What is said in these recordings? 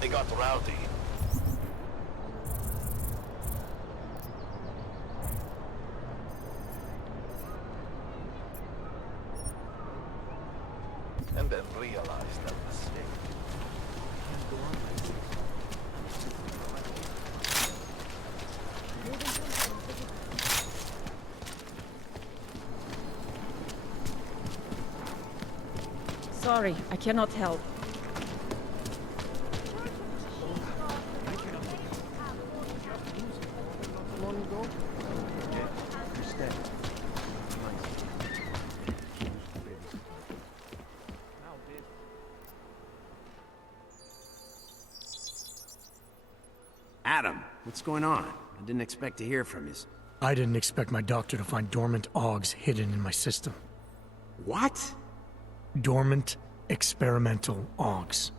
They got rowdy. And then realized that mistake. Sorry, I cannot help. Adam, what's going on? I didn't expect to hear from you. I didn't expect my doctor to find dormant AUGs hidden in my system. What? Dormant experimental AUGs.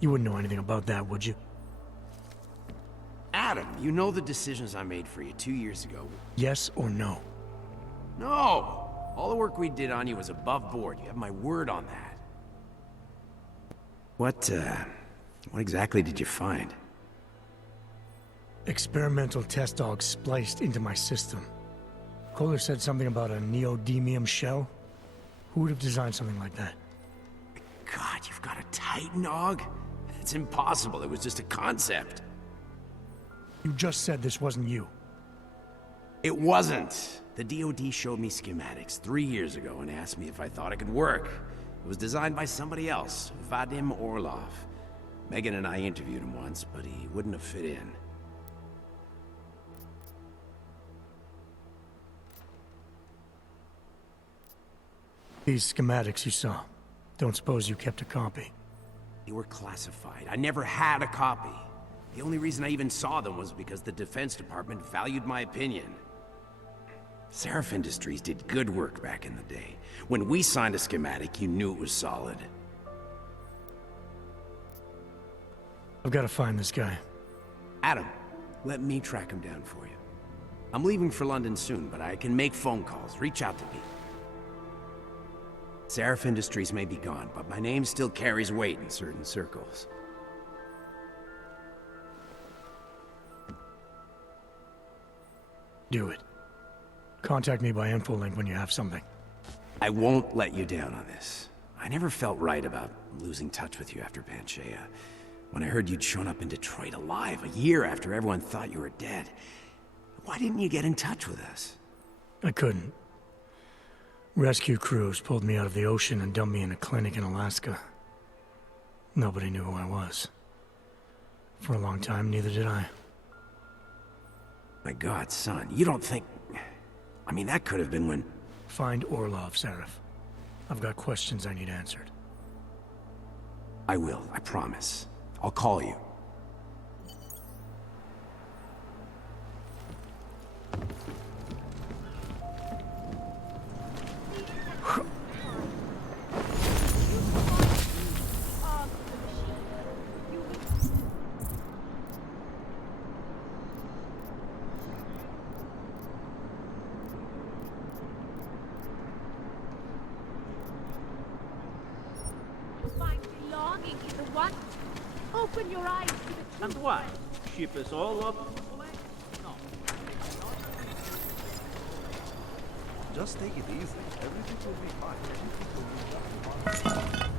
You wouldn't know anything about that, would you? Adam, you know the decisions I made for you 2 years ago. Yes or no? No! All the work we did on you was above board. You have my word on that. What exactly did you find? Experimental test AUGs spliced into my system. Kohler said something about a neodymium shell. Who would have designed something like that? God, you've got a Titan AUG? It's impossible. It was just a concept. You just said this wasn't you. It wasn't. The DoD showed me schematics 3 years ago and asked me if I thought it could work. It was designed by somebody else, Vadim Orlov. Megan and I interviewed him once, but he wouldn't have fit in. These schematics you saw. Don't suppose you kept a copy? They were classified. I never had a copy. The only reason I even saw them was because the Defense Department valued my opinion. Seraph Industries did good work back in the day. When we signed a schematic, you knew it was solid. I've got to find this guy. Adam, let me track him down for you. I'm leaving for London soon, but I can make phone calls. Reach out to me. Seraph Industries may be gone, but my name still carries weight in certain circles. Do it. Contact me by infolink when you have something. I won't let you down on this. I never felt right about losing touch with you after Panchea. When I heard you'd shown up in Detroit alive a year after everyone thought you were dead. Why didn't you get in touch with us? I couldn't. Rescue crews pulled me out of the ocean and dumped me in a clinic in Alaska. Nobody knew who I was. For a long time, neither did I. My God, son, you don't think... I mean, that could have been when... Find Orlov, Seraph. I've got questions I need answered. I will, I promise. I'll call you. Open your eyes to the truth. And what? Ship us all up? No. Just take it easy. Everything will be fine. Everything will be fine.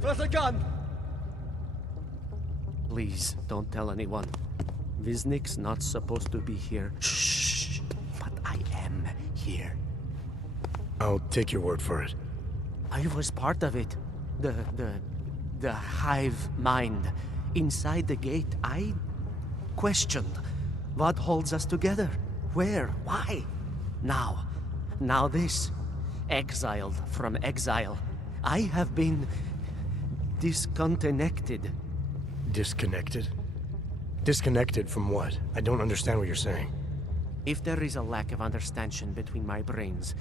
left us a gun! Please, don't tell anyone. Viznik's not supposed to be here. Shh! But I am here. I'll take your word for it. I was part of it. The hive mind. Inside the gate, I questioned what holds us together. Where? Why? Now this. Exiled from exile. I have been disconnected. Disconnected? Disconnected from what? I don't understand what you're saying. If there is a lack of understanding between my brains,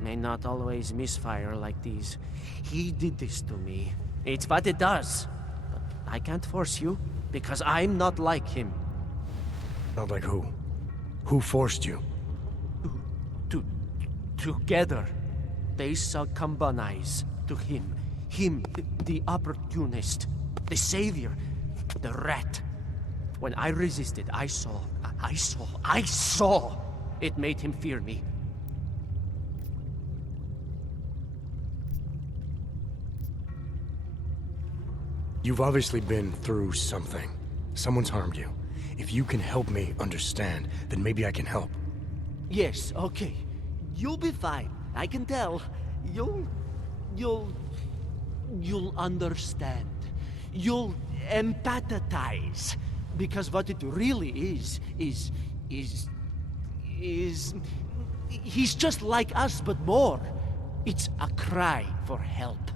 may not always misfire like these. He did this to me. It's what it does. But I can't force you, because I'm not like him. Not like who? Who forced you? Together, they succumbanize to him. Him, the opportunist, the savior, the rat. When I resisted, I saw. It made him fear me. You've obviously been through something. Someone's harmed you. If you can help me understand, then maybe I can help. Yes, okay. You'll be fine. I can tell. You'll understand. You'll empathize. Because what it really is he's just like us, but more. It's a cry for help.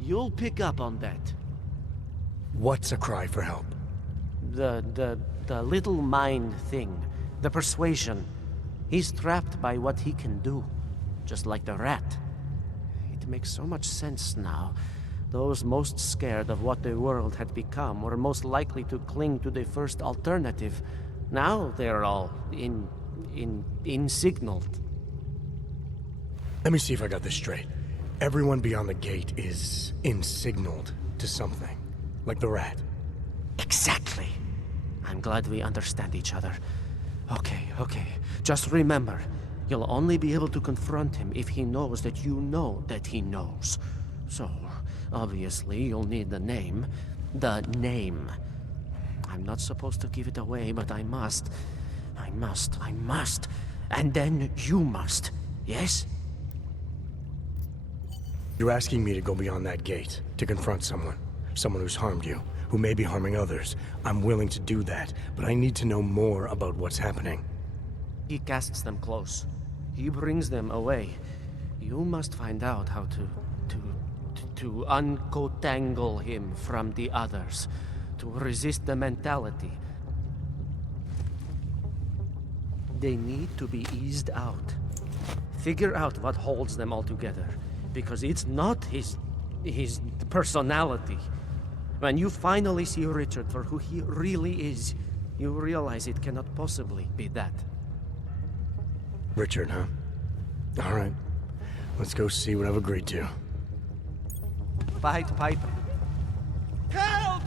You'll pick up on that. What's a cry for help? The little mind thing. The persuasion. He's trapped by what he can do. Just like the rat. It makes so much sense now. Those most scared of what the world had become were most likely to cling to the first alternative. Now they're all insignaled. Let me see if I got this straight. Everyone beyond the gate is insignaled to something. Like the rat. Exactly. I'm glad we understand each other. Okay. Just remember, you'll only be able to confront him if he knows that you know that he knows. So, obviously, you'll need the name. The name. I'm not supposed to give it away, but I must. And then you must. Yes? You're asking me to go beyond that gate, to confront someone. Someone who's harmed you, who may be harming others. I'm willing to do that, but I need to know more about what's happening. He casts them close. He brings them away. You must find out how to uncotangle him from the others. To resist the mentality. They need to be eased out. Figure out what holds them all together. Because it's not his personality. When you finally see Richard for who he really is, you realize it cannot possibly be that. Richard, huh? All right. Let's go see what I've agreed to. Pied Piper. Help!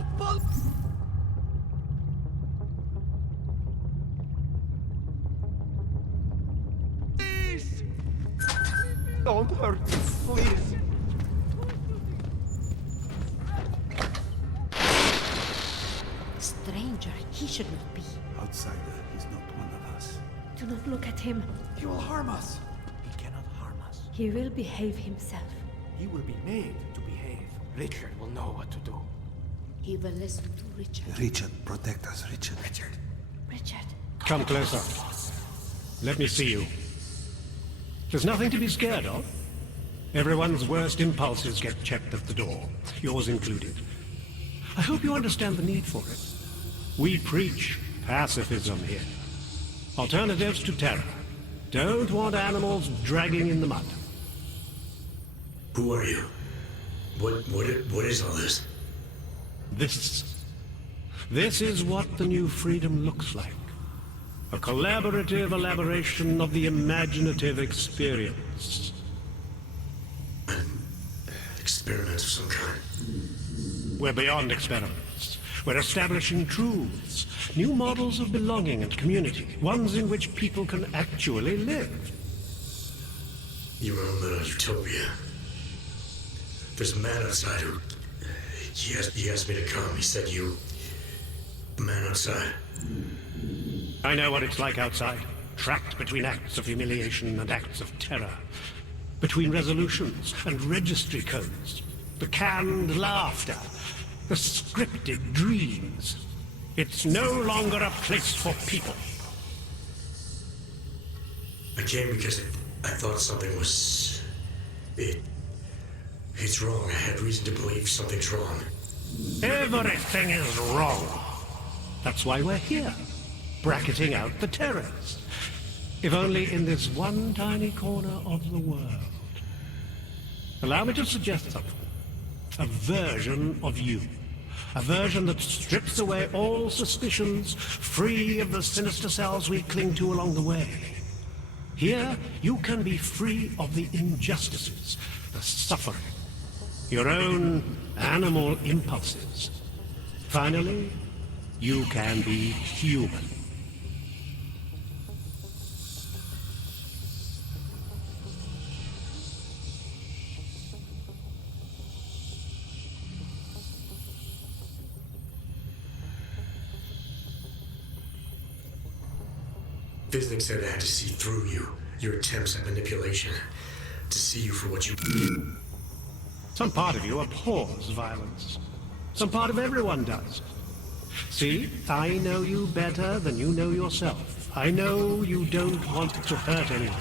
Please! Don't hurt me, please. Stranger, he should not be. Outsider is not one of us. Do not look at him. He will harm us. He cannot harm us. He will behave himself. He will be made to behave. Richard will know what to do. He will listen to Richard. Richard, protect us, Richard. Richard. Come closer. Let me see you. There's nothing to be scared of. Everyone's worst impulses get checked at the door, yours included. I hope you understand the need for it. We preach pacifism here. Alternatives to terror. Don't want animals dragging in the mud. Who are you? What is all this? This is what the new freedom looks like. A collaborative elaboration of the imaginative experience. Experiments of some kind. We're beyond experiments. We're establishing truths, new models of belonging and community, ones in which people can actually live. You are a little utopia. There's a man outside who He asked me to come. He said you... the man outside. I know what it's like outside. Trapped between acts of humiliation and acts of terror. Between resolutions and registry codes. The canned laughter. The scripted dreams. It's no longer a place for people. I came because I thought something was... It's wrong. I had reason to believe something's wrong. Everything is wrong. That's why we're here. Bracketing out the terrors. If only in this one tiny corner of the world. Allow me to suggest something. A version of you. A version that strips away all suspicions, free of the sinister cells we cling to along the way. Here, you can be free of the injustices, the suffering, your own animal impulses. Finally, you can be human. Visnick said I had to see through you, your attempts at manipulation, to see you for what you... Some part of you abhors violence. Some part of everyone does. See, I know you better than you know yourself. I know you don't want to hurt anyone.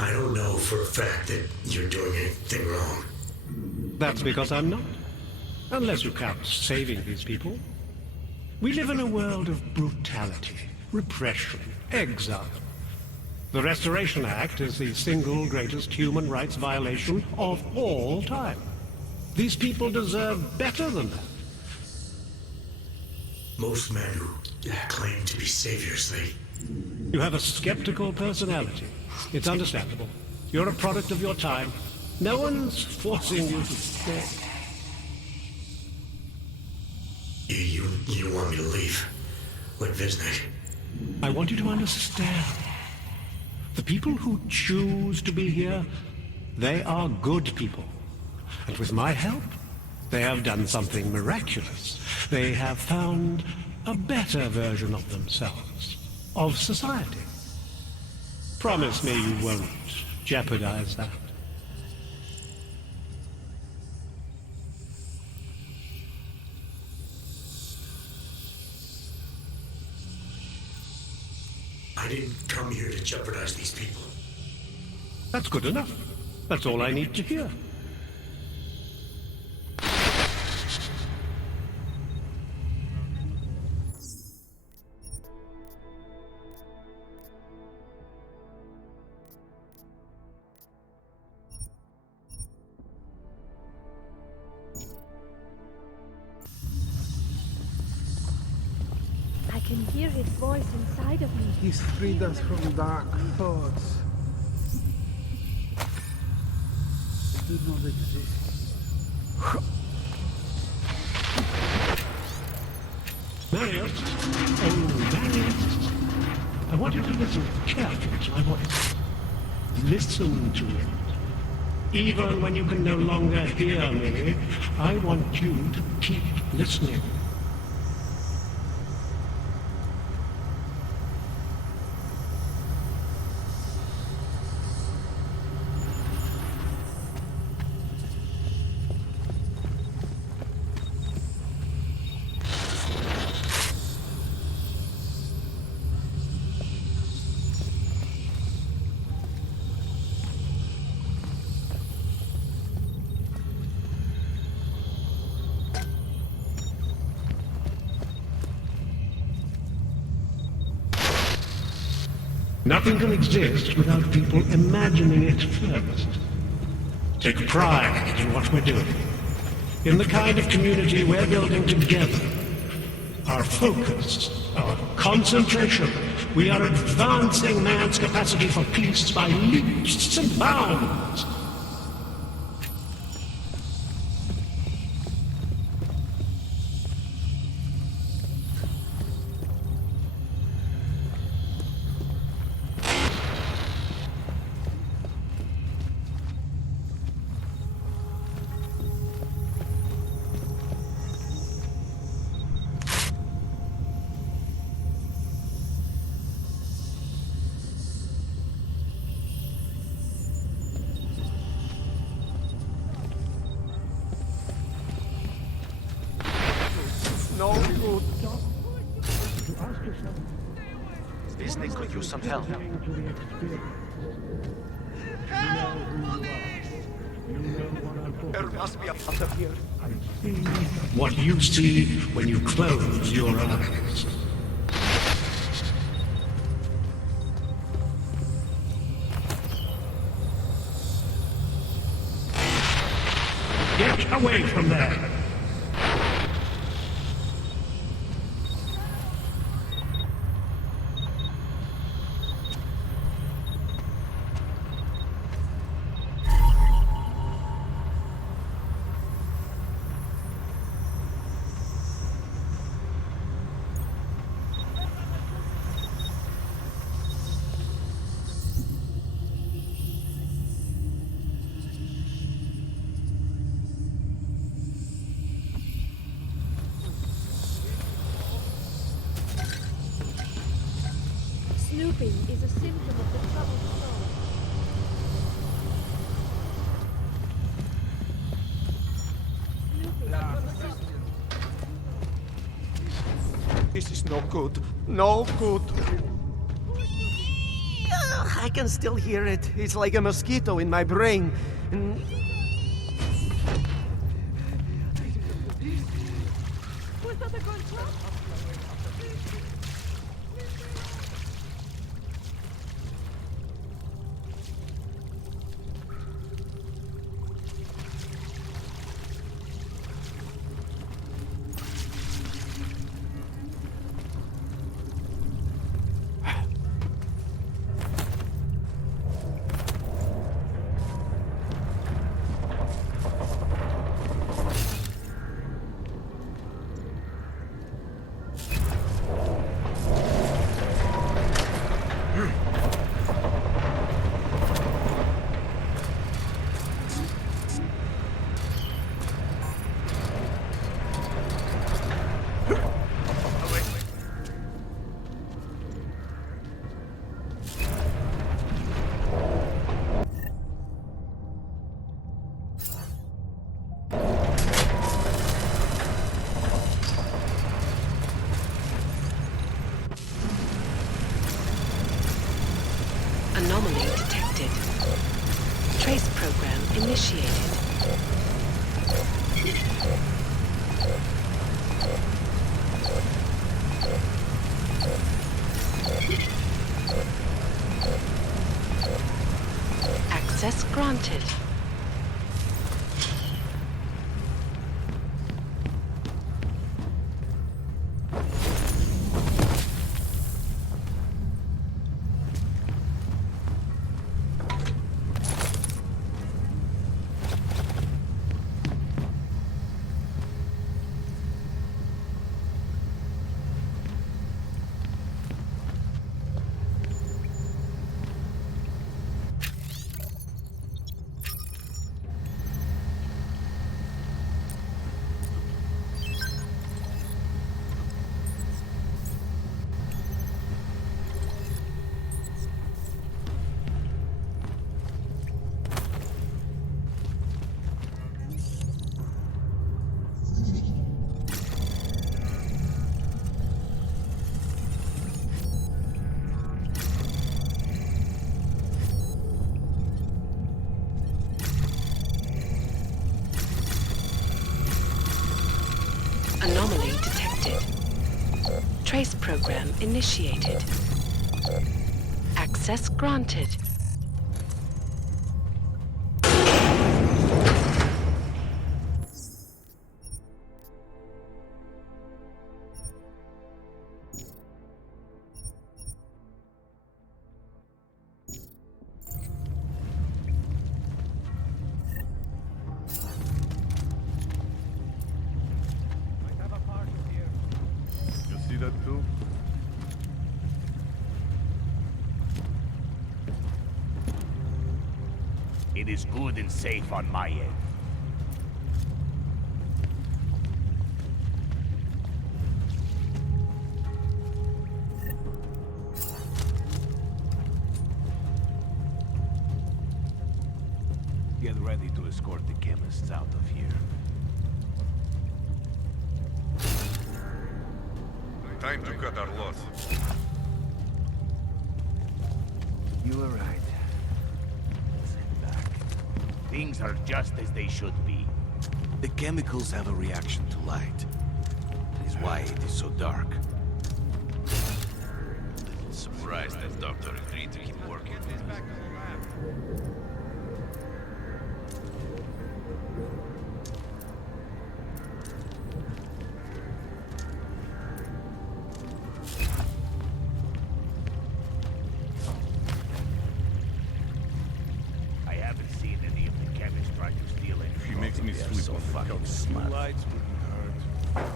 I don't know for a fact that you're doing anything wrong. That's because I'm not. Unless you count saving these people. We live in a world of brutality, repression, exile. The Restoration Act is the single greatest human rights violation of all time. These people deserve better than that. Most men who claim to be saviors, You have a skeptical personality. It's understandable. You're a product of your time. No one's forcing you to stay. You want me to leave? Like Visnick? I want you to understand. The people who choose to be here, they are good people. And with my help, they have done something miraculous. They have found a better version of themselves, of society. Promise me you won't jeopardize that. I didn't come here to jeopardize these people. That's good enough. That's all I need to hear. I can hear his voice inside of me. He's freed us from dark thoughts. Do not exist. Marriott? Oh, Marriott. I want you to listen carefully to my voice. Listen to it. Even when you can no longer hear me, I want you to keep listening. Nothing can exist without people imagining it first. Take pride in what we're doing, in the kind of community we're building together. Our focus, our concentration. We are advancing man's capacity for peace by leaps and bounds. Snake could use some help. There must be a under here. What you see when you close your eyes. Get away from there! Snooping is a symptom of the troubled soul. Snooping is a symptom. This is no good. No good. I can still hear it. It's like a mosquito in my brain. Anomaly detected. Trace program initiated. Access granted. Anomaly detected. Trace program initiated. Access granted. See that too? It is good and safe on my end. Get ready to escort the chemists out of here. Time to cut our losses. You were right. Let's head back. Things are just as they should be. The chemicals have a reaction to light. That is why it is so dark. Little surprised that Doctor agreed to keep working. I haven't seen any of the chemists try to steal anything. She makes me sleep so on the fucking couch. smart. Lights wouldn't hurt.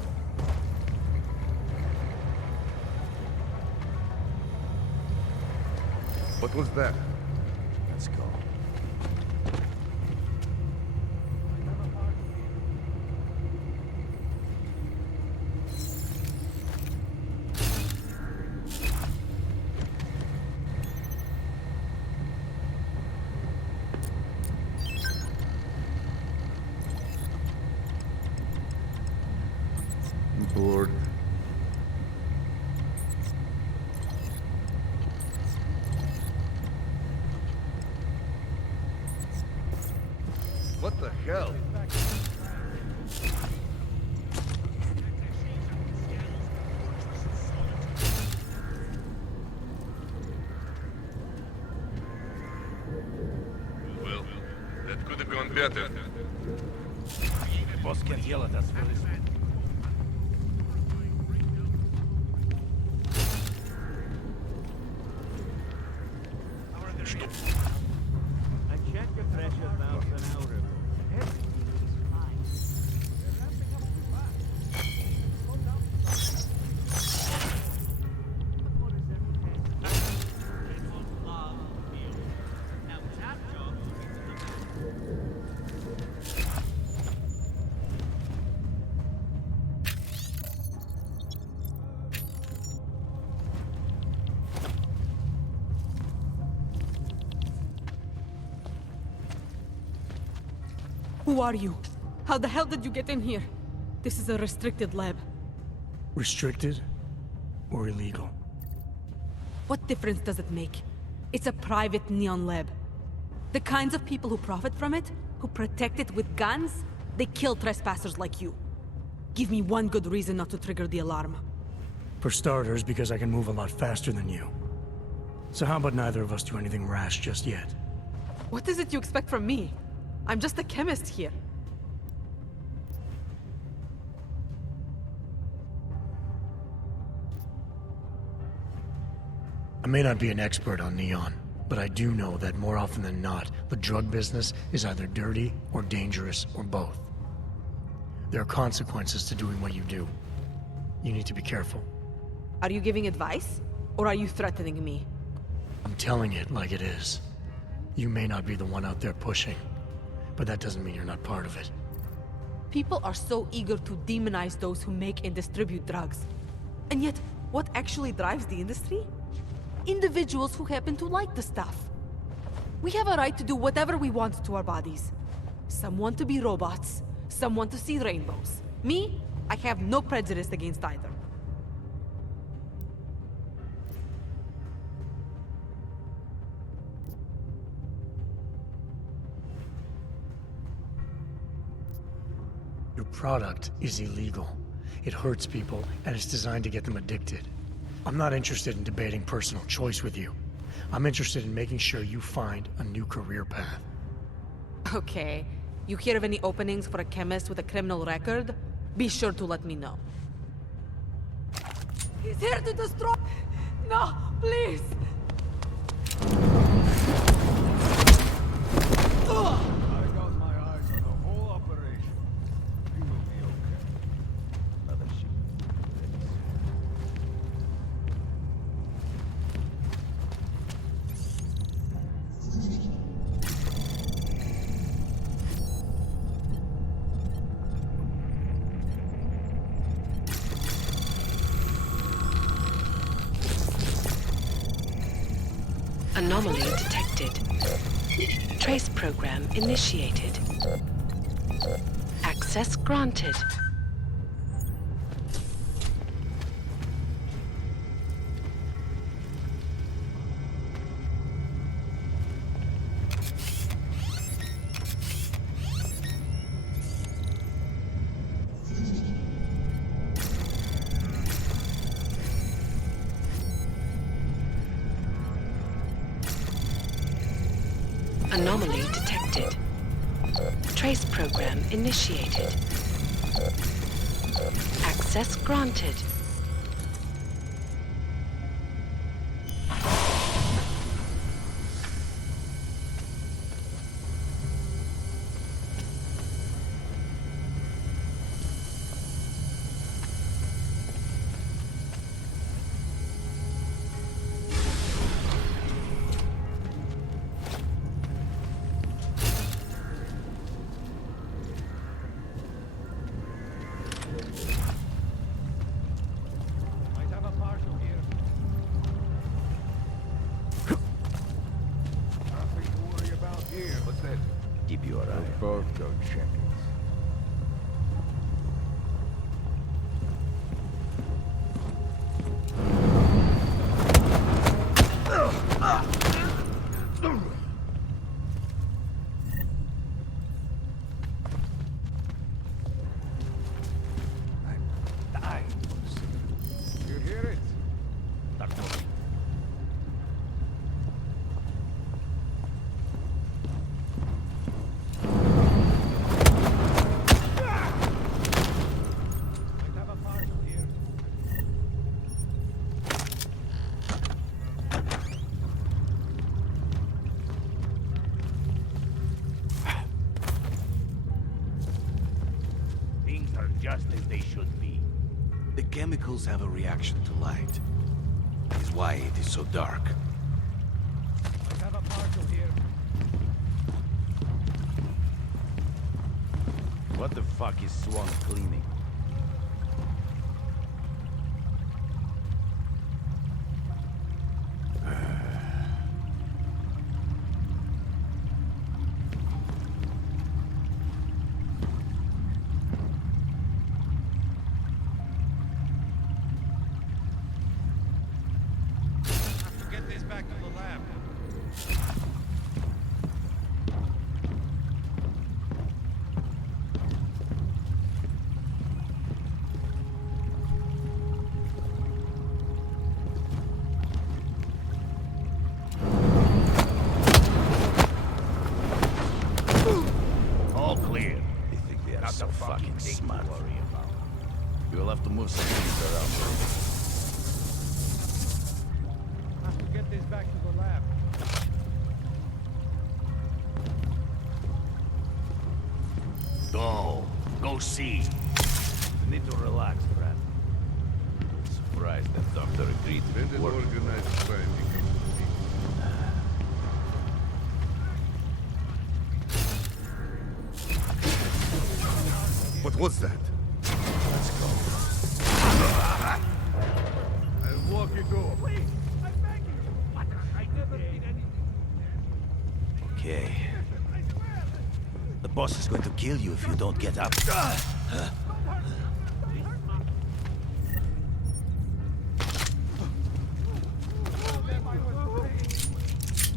What was that? Let's go. I'm bored. What the hell? Well, that could have gone better. The boss can yell at us for this. I checked the pressure valves an hour ago. Everything is fine. Who are you? How the hell did you get in here? This is a restricted lab. Restricted or illegal? What difference does it make? It's a private neon lab. The kinds of people who profit from it, who protect it with guns, they kill trespassers like you. Give me one good reason not to trigger the alarm. For starters, because I can move a lot faster than you. So how about neither of us do anything rash just yet? What is it you expect from me? I'm just a chemist here. I may not be an expert on neon, but I do know that more often than not, the drug business is either dirty or dangerous or both. There are consequences to doing what you do. You need to be careful. Are you giving advice? Or are you threatening me? I'm telling it like it is. You may not be the one out there pushing, but that doesn't mean you're not part of it. People are so eager to demonize those who make and distribute drugs. And yet, what actually drives the industry? Individuals who happen to like the stuff. We have a right to do whatever we want to our bodies. Some want to be robots, some want to see rainbows. Me, I have no prejudice against either. Your product is illegal. It hurts people, and it's designed to get them addicted. I'm not interested in debating personal choice with you. I'm interested in making sure you find a new career path. Okay. You hear of any openings for a chemist with a criminal record? Be sure to let me know. He's here to destroy... No, please! Ugh! I got my eyes on the whole operation. You will be okay. Another sheep. Anomaly detected. Trace program initiated. Access granted. Anomaly detected. Trace program initiated. Access granted. Keep your eye on it. Both go check it. I'm dying. You hear it? Start moving. Things are just as they should be. The chemicals have a reaction to light. That is why it is so dark. I have a partial here. What the fuck is Swan cleaning? Get this back to the lab. All clear. They think they are Not so the fucking thing smart. to worry about. You'll have to move some things around. Have to get this back to the lab. Go see. You need to relax, Brad. Surprised that doctor agreed to work. What was that? Let's go. I'll walk you go. Please, I beg you. What? I never did anything. Okay. The boss is going to kill you if you don't get up.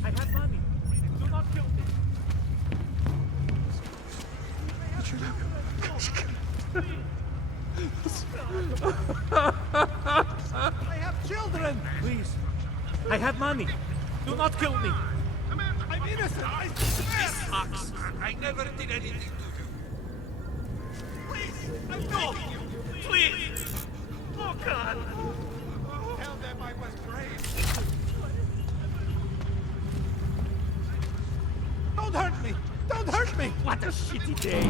I have money. Do not kill me. I have children. Please. I have money. Do not kill me. I'm innocent. I never did anything to you. Please. I'm begging you. Please. Oh, God. Tell them I was brave. Don't hurt me. Don't hurt me. What a shitty day.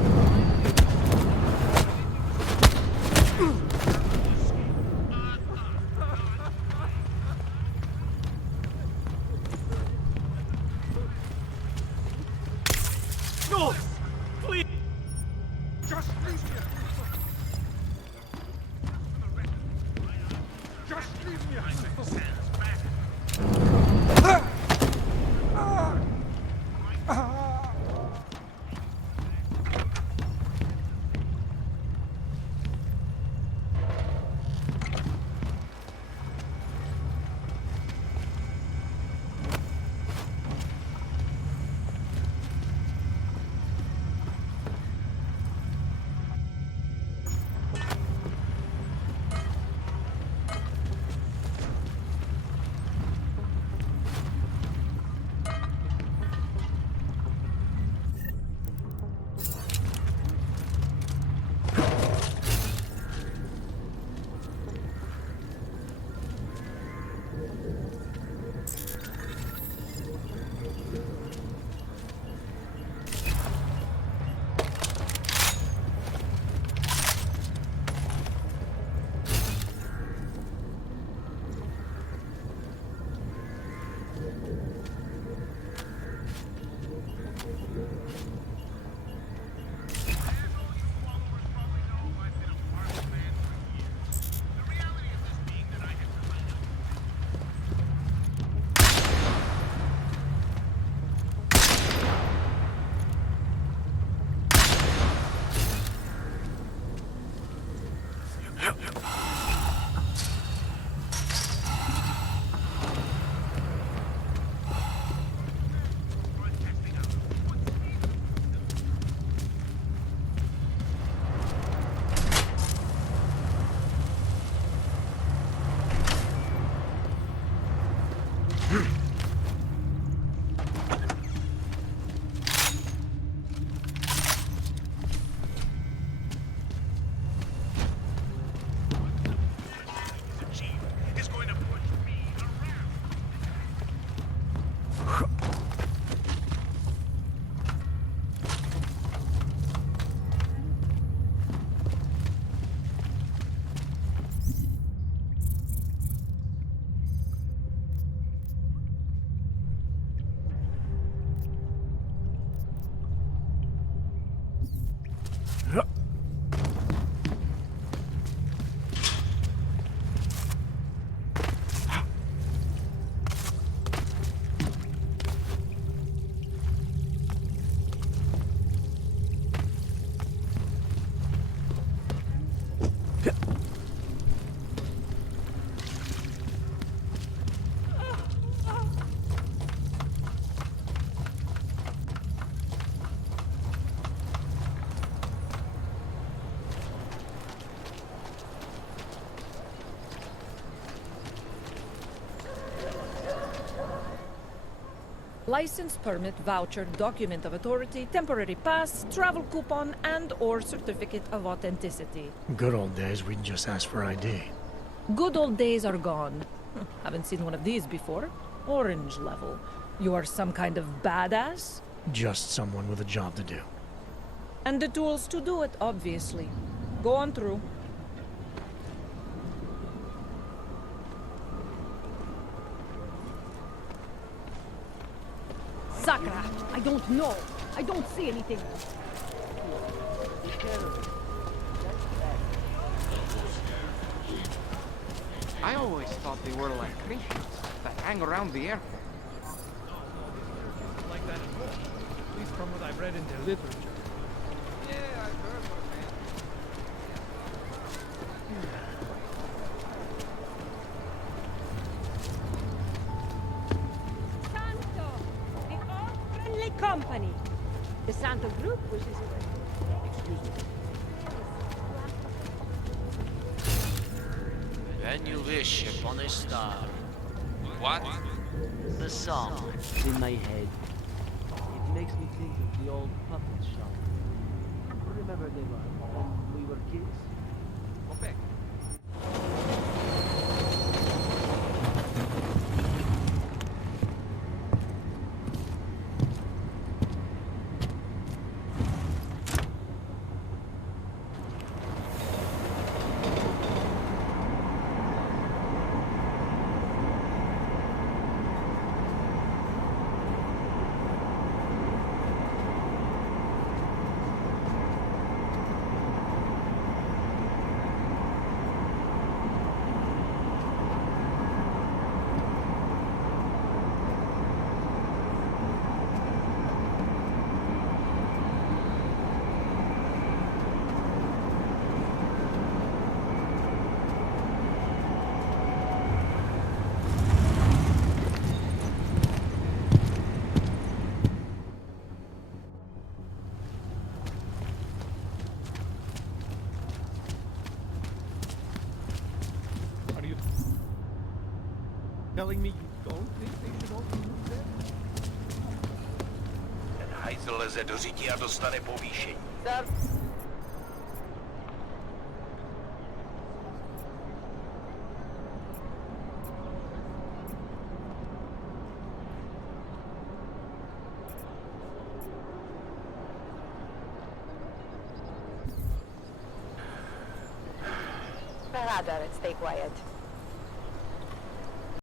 No! Please! Just leave me. Just leave me. License, permit, voucher, document of authority, temporary pass, travel coupon, and/or certificate of authenticity. Good old days, we'd just ask for ID. Good old days are gone. Haven't seen one of these before. Orange level. You are some kind of badass? Just someone with a job to do. And the tools to do it, obviously. Go on through. Sakra, I don't know. I don't see anything. I always thought they were like creatures that hang around the airport. Like that at all. At least from what I've read in the literature. Yeah, I've heard of it, man. Santo, the all-friendly company. The Santo group wishes you Excuse me. When you wish upon a star. What? The song. In my head. It makes me think of the old puppet shop. Remember they were when we were kids? Okay. Telling me you don't think they should also move there? Ten hajzl leze do řití a dostane povýšení. Sir. Rather, stay quiet.